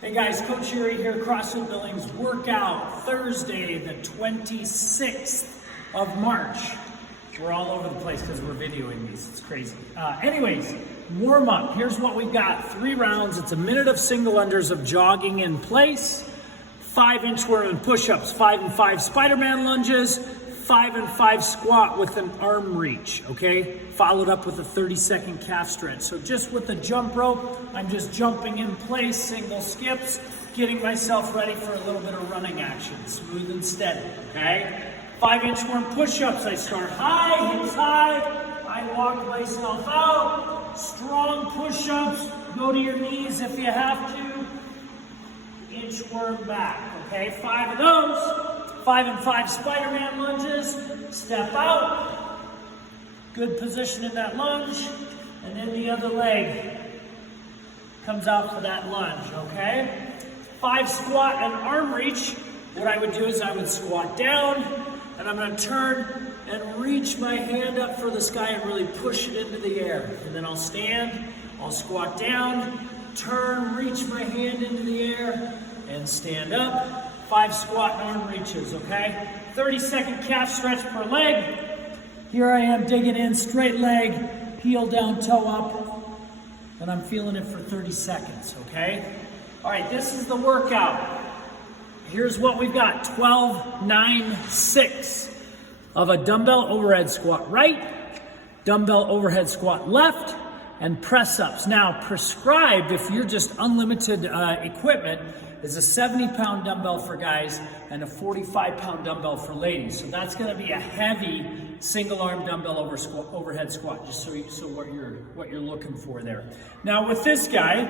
Hey guys, Coach Yuri here, CrossFit Billings workout Thursday, the 26th of March. We're all over the place because we're videoing these, it's crazy. Anyways, warm up, here's what we've got. 3 rounds, it's a minute of single unders of jogging in place, 5 inchworm and push-ups, 5 and 5 Spider-Man lunges, 5 and 5 squat with an arm reach, okay? Followed up with a 30-second calf stretch. So just with the jump rope, I'm just jumping in place, single skips, getting myself ready for a little bit of running action, smooth and steady, okay? 5 inchworm push-ups, I start high, hips high, I walk myself out, strong push-ups, go to your knees if you have to, inchworm back, okay? 5 of those. 5 and 5 Spider-Man lunges, step out, good position in that lunge, and then the other leg comes out for that lunge, okay? 5 squat and arm reach, what I would do is I would squat down, and I'm gonna turn and reach my hand up for the sky and really push it into the air. And then I'll stand, I'll squat down, turn, reach my hand into the air, and stand up. 5 squat and arm reaches, okay? 30-second calf stretch per leg. Here I am digging in, straight leg, heel down, toe up, and I'm feeling it for 30 seconds, okay? All right, this is the workout. Here's what we've got, 12, 9, 6 of a dumbbell overhead squat right, dumbbell overhead squat left, and press-ups. Now, prescribed, if you're just unlimited equipment, is a 70-pound dumbbell for guys and a 45-pound dumbbell for ladies. So that's going to be a heavy single-arm dumbbell overhead squat, just so what you're looking for there. Now with this guy,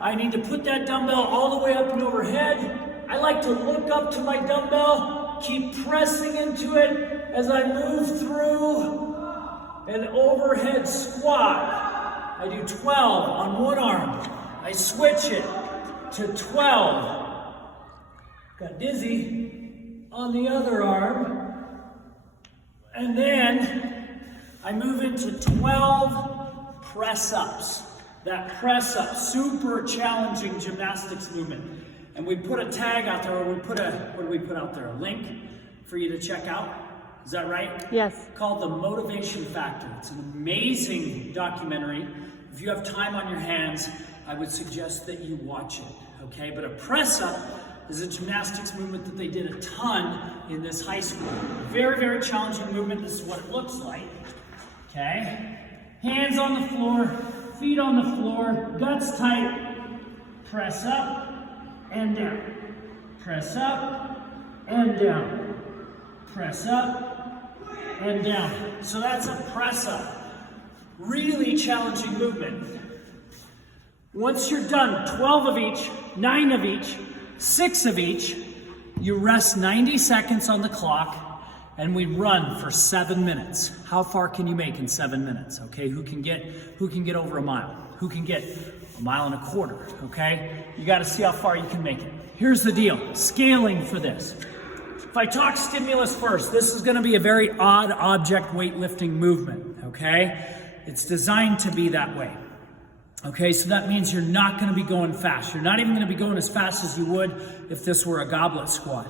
I need to put that dumbbell all the way up and overhead. I like to look up to my dumbbell, keep pressing into it as I move through an overhead squat. I do 12 on one arm. I switch it to 12. Got dizzy on the other arm. And then I move into 12 press-ups. That press-up, super challenging gymnastics movement. And we put a tag out there, or what do we put out there? A link for you to check out. Is that right? Yes. Called The Motivation Factor. It's an amazing documentary. If you have time on your hands, I would suggest that you watch it, okay? But a press-up is a gymnastics movement that they did a ton in this high school. Very, very challenging movement. This is what it looks like, okay? Hands on the floor, feet on the floor, guts tight. Press up and down. Press up and down. Press up and down. So that's a press-up. Really challenging movement. Once you're done, 12 of each, 9 of each, 6 of each, you rest 90 seconds on the clock, and we run for 7 minutes. How far can you make in 7 minutes? Okay, who can get over a mile? Who can get a mile and a quarter? Okay, you got to see how far you can make it. Here's the deal: scaling for this. If I talk stimulus first, this is going to be a very odd object weightlifting movement. Okay, it's designed to be that way. Okay, so that means you're not going to be going fast. You're not even going to be going as fast as you would if this were a goblet squat.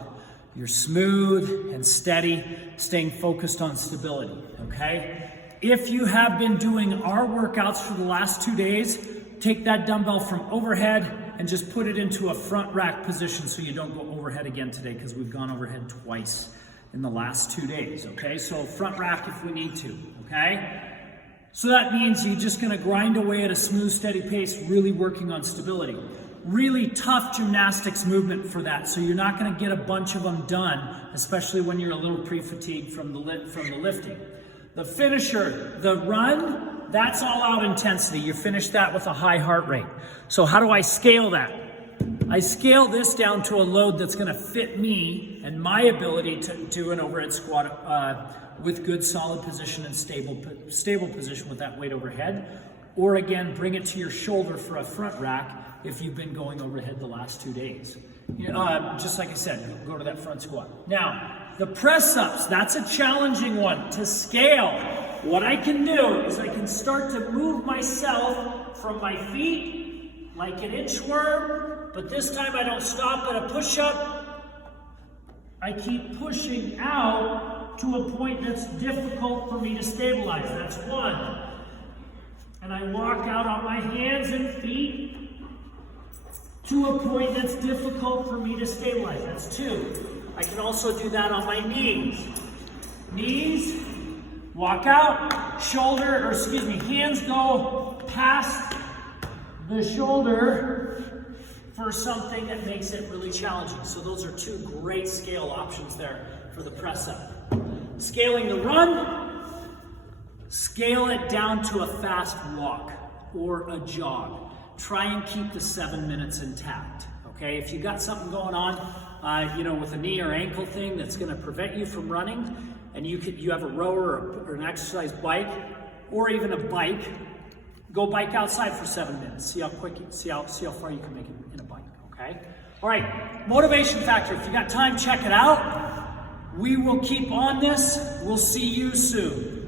You're smooth and steady, staying focused on stability, okay? If you have been doing our workouts for the last 2 days, take that dumbbell from overhead and just put it into a front rack position so you don't go overhead again today, because we've gone overhead twice in the last 2 days, okay? So front rack if we need to, okay? So that means you're just gonna grind away at a smooth, steady pace, really working on stability. Really tough gymnastics movement for that, so you're not gonna get a bunch of them done, especially when you're a little pre-fatigued from the lifting. The finisher, the run, that's all out intensity. You finish that with a high heart rate. So how do I scale that? I scale this down to a load that's gonna fit me and my ability to do an overhead squat with good solid position and stable position with that weight overhead. Or again, bring it to your shoulder for a front rack if you've been going overhead the last 2 days. Just like I said, go to that front squat. Now, the press-ups, that's a challenging one. To scale, what I can do is I can start to move myself from my feet like an inchworm, but this time I don't stop at a push-up. I keep pushing out to a point that's difficult for me to stabilize. That's one. And I walk out on my hands and feet to a point that's difficult for me to stabilize. That's two. I can also do that on my knees. Knees, walk out, hands go past the shoulder for something that makes it really challenging. So those are two great scale options there for the press up. Scaling the run, scale it down to a fast walk or a jog. Try and keep the 7 minutes intact, okay? If you got something going on, with a knee or ankle thing that's gonna prevent you from running, and you have a rower or an exercise bike, or even a bike, go bike outside for 7 minutes. See how far you can make it in a bike, okay? All right, motivation factor. If you got time, check it out. We will keep on this. We'll see you soon.